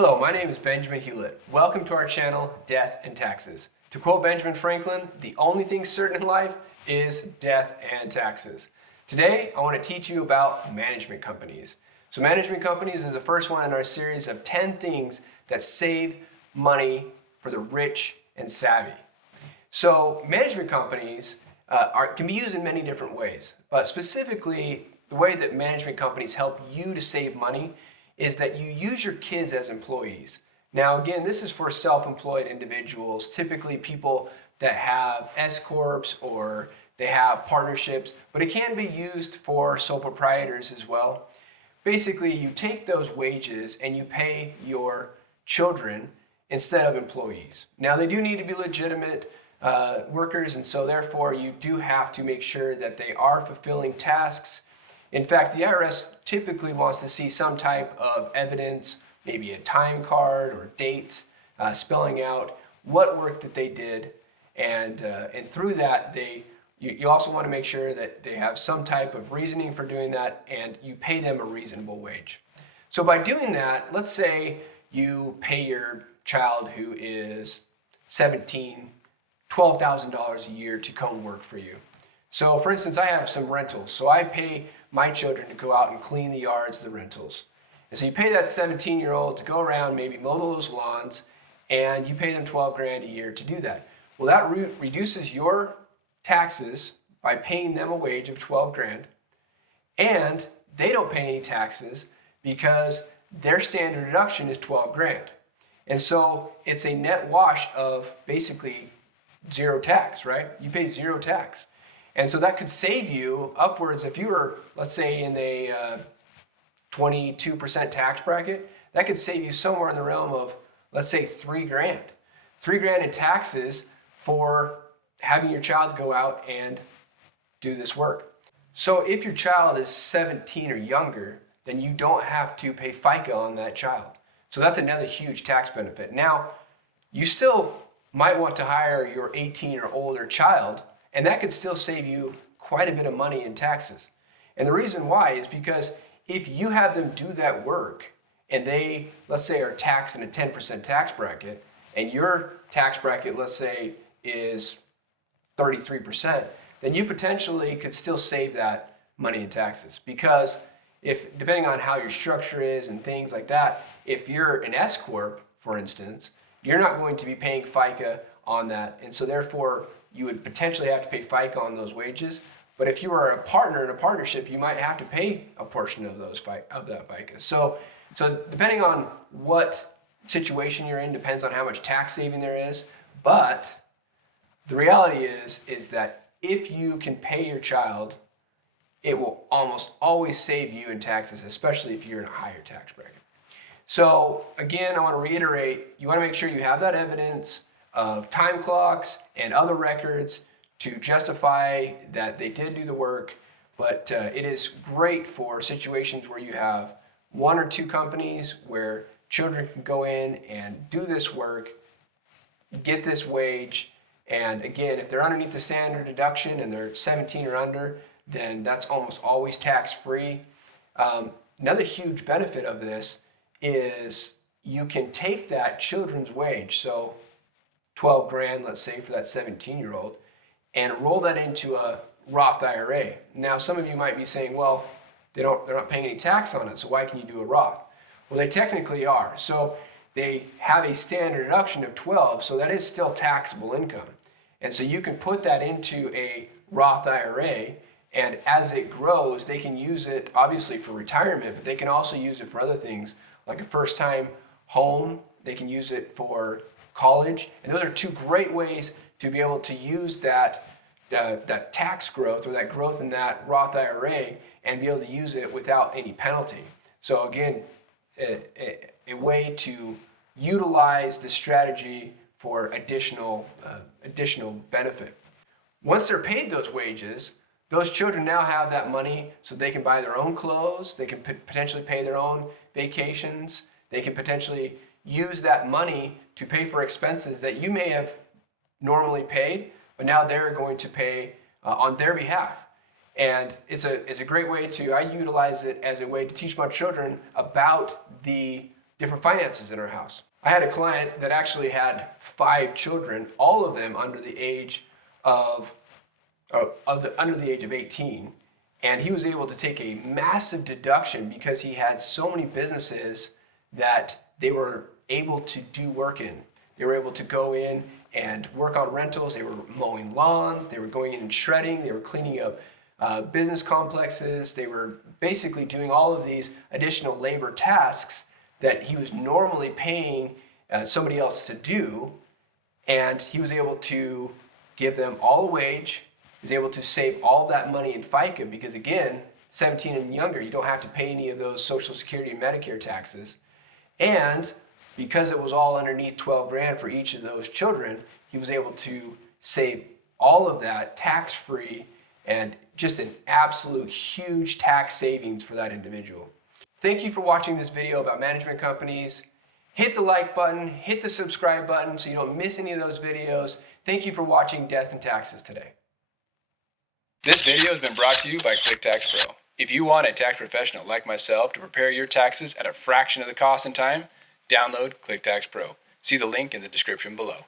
Hello, my name is Benjamin Hewlett. Welcome to our channel, Death and Taxes. To quote Benjamin Franklin, the only thing certain in life is death and taxes. Today, I want to teach you about management companies. So management companies is the first one in our series of 10 things that save money for the rich and savvy. So management companies can be used in many different ways, but specifically the way that management companies help you to save money is that you use your kids as employees. Now again, this is for self-employed individuals, typically people that have S-corps or they have partnerships, but it can be used for sole proprietors as well. Basically, you take those wages and you pay your children instead of employees. Now they do need to be legitimate workers, and so therefore you do have to make sure that they are fulfilling tasks. In fact, the IRS typically wants to see some type of evidence, maybe a time card or dates, spelling out what work that they did, and through that, you also want to make sure that they have some type of reasoning for doing that, and you pay them a reasonable wage. So by doing that, let's say you pay your child who is 17, $12,000 a year to come work for you. So for instance, I have some rentals, so I pay my children to go out and clean the yards, the rentals. And so you pay that 17-year-old to go around, maybe mow those lawns, and you pay them 12 grand a year to do that. Well, that reduces your taxes by paying them a wage of 12 grand, and they don't pay any taxes because their standard deduction is 12 grand. And so it's a net wash of basically zero tax, right? You pay zero tax. And so that could save you upwards, if you were, let's say, in a 22% tax bracket, that could save you somewhere in the realm of, let's say, 3 grand. 3 grand in taxes for having your child go out and do this work. So if your child is 17 or younger, then you don't have to pay FICA on that child. So that's another huge tax benefit. Now, you still might want to hire your 18 or older child, and that could still save you quite a bit of money in taxes. And the reason why is because if you have them do that work and they, let's say, are taxed in a 10% tax bracket, and your tax bracket, let's say, is 33%, then you potentially could still save that money in taxes. Because if, depending on how your structure is and things like that, if you're an S-corp, for instance, you're not going to be paying FICA on that, and so therefore you would potentially have to pay FICA on those wages. But if you were a partner in a partnership, you might have to pay a portion of that FICA. So depending on what situation you're in, depends on how much tax saving there is. But the reality is that if you can pay your child, it will almost always save you in taxes, especially if you're in a higher tax bracket. So again, I want to reiterate, you want to make sure you have that evidence of time clocks and other records to justify that they did do the work. But it is great for situations where you have 1 or 2 companies where children can go in and do this work, get this wage, and again, if they're underneath the standard deduction and they're 17 or under, then that's almost always tax-free. Another huge benefit of this is you can take that children's wage, so 12 grand, let's say, for that 17-year-old, and roll that into a Roth IRA. Now, some of you might be saying, well, they're not paying any tax on it, so why can you do a Roth? Well, they technically are. So they have a standard deduction of 12, so that is still taxable income. And so you can put that into a Roth IRA, and as it grows, they can use it obviously for retirement, but they can also use it for other things, like a first-time home. They can use it for college, and those are 2 great ways to be able to use that tax growth or that growth in that Roth IRA and be able to use it without any penalty. So again, a way to utilize the strategy for additional benefit. Once they're paid those wages, those children now have that money so they can buy their own clothes, they can potentially pay their own vacations, they can potentially use that money to pay for expenses that you may have normally paid, but now they're going to pay on their behalf. And it's a great way I utilize it as a way to teach my children about the different finances in our house. I had a client that actually had 5 children, all of them under the age of 18, and he was able to take a massive deduction because he had so many businesses that they were able to do work in. They were able to go in and work on rentals. They were mowing lawns. They were going in and shredding. They were cleaning up business complexes. They were basically doing all of these additional labor tasks that he was normally paying somebody else to do, and he was able to give them all a wage. He was able to save all that money in FICA because, again, 17 and younger, you don't have to pay any of those Social Security and Medicare taxes. And because it was all underneath 12 grand for each of those children, he was able to save all of that tax-free, and just an absolute huge tax savings for that individual. Thank you for watching this video about management companies. Hit the like button, hit the subscribe button so you don't miss any of those videos. Thank you for watching Death and Taxes today. This video has been brought to you by QuickTax Pro. If you want a tax professional like myself to prepare your taxes at a fraction of the cost and time, download QuickTax Pro. See the link in the description below.